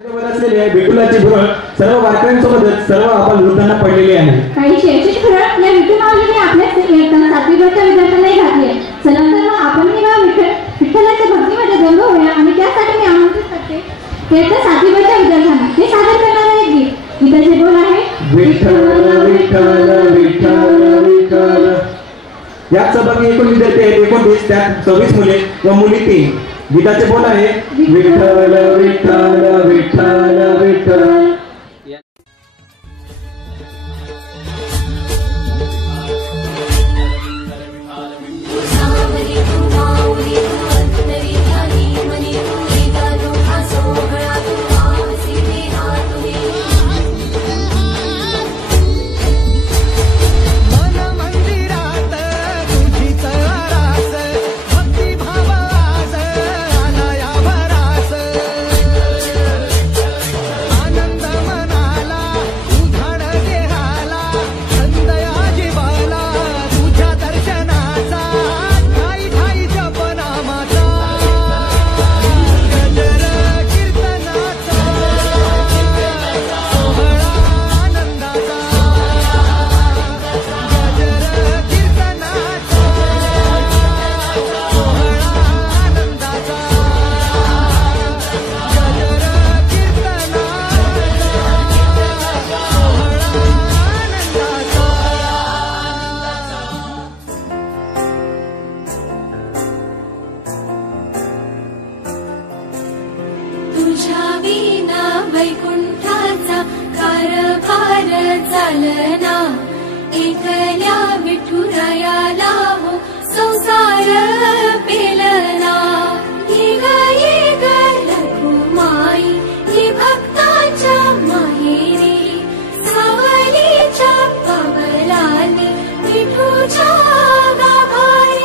विठुलाची भुरळ सर्व वारकऱ्यांसोबतच सर्व आपण वृद्धांना पडलेली आहे. काही शेवटची भुरळ या विठू माऊलीने आपल्या इयत्ता 7वीच्या विद्यार्थ्यांनाही घातली आहे. चला तर मग आपण विठ्ठलाच्या भक्तीमध्ये रंग होऊया आणि त्यासाठी मी आमंत्रित करते इयत्ता 7वीच्या विद्यार्थ्यांना. ते सादर करणारे एक गीत. गीताचे बोल आहे विठ्ठल विठ्ठल विठ्ठल विठ्ठल. यात सहभागी एकूण विद्यार्थी आहेत 29, त्यात 26 मुले व मुली 3. गीताचे बोल आहे विठ्ठल विठ्ठल विठ्ठल विठ्ठल. वैकुंठाचा कारभार चालना एकल्या विठुरायाला हो संसार पेलना. ये ग रघुमाई ये भक्ताच्या माहेरी सावलीच्या पावलाने विठूच्या गाभारी.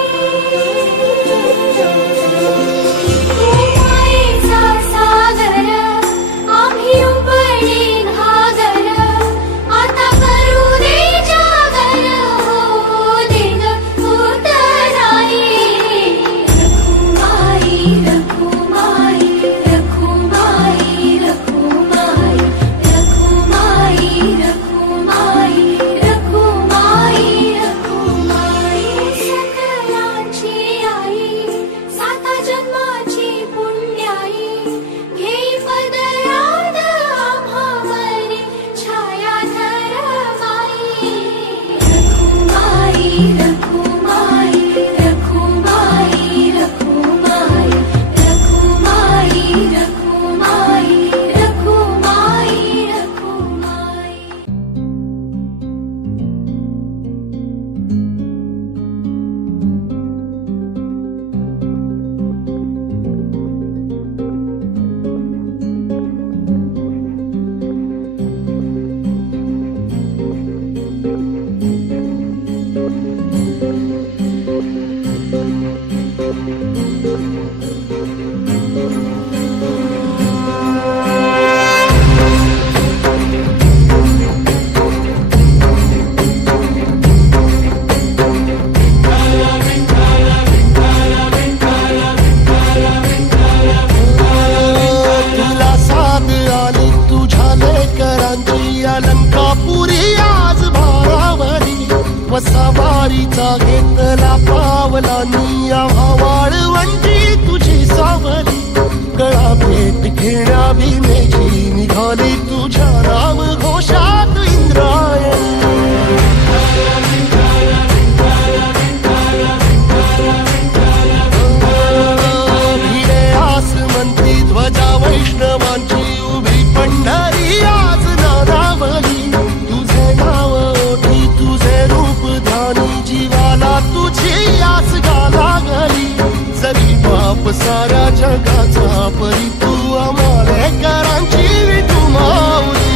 वसावारीचा घेतला पावला निया वाळवंटी तुझी सावली. गळा भेट घेण्या भीमेची निघाली तुझ्या राम घोषात इंद्रायणी. भिडे आसमंती ध्वजा वैष्णवांची उभी पंढरी आज नारावली. तुझे नाव ओठी तुझे रूप धानी जीवाला तुझी आस लागली. जरी बाप साऱ्या जगाचा परी तू आम्हालेकरांची विठू माऊली.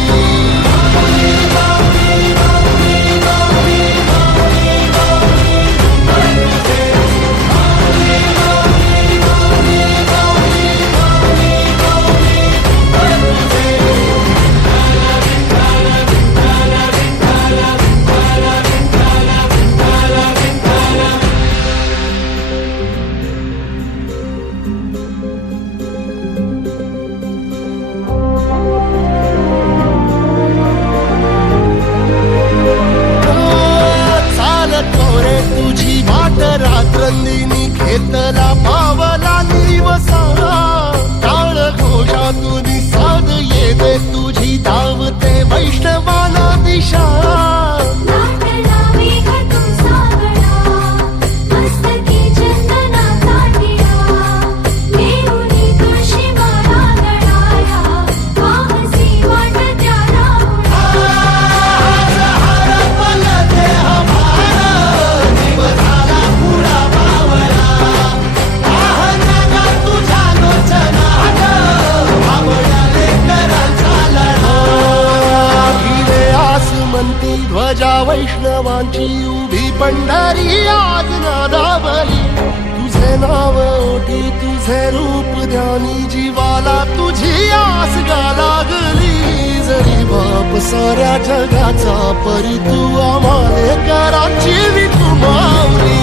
आसमंती ध्वजा वैष्णवांची उभी पंढरी आज नादावली तुझे नाव ओठी तुझे रूप ध्यानी जीवाला तुझी आस गा लागली जरी बाप साऱ्या जगाचा परी तू आम्हाले कराची विठू माऊली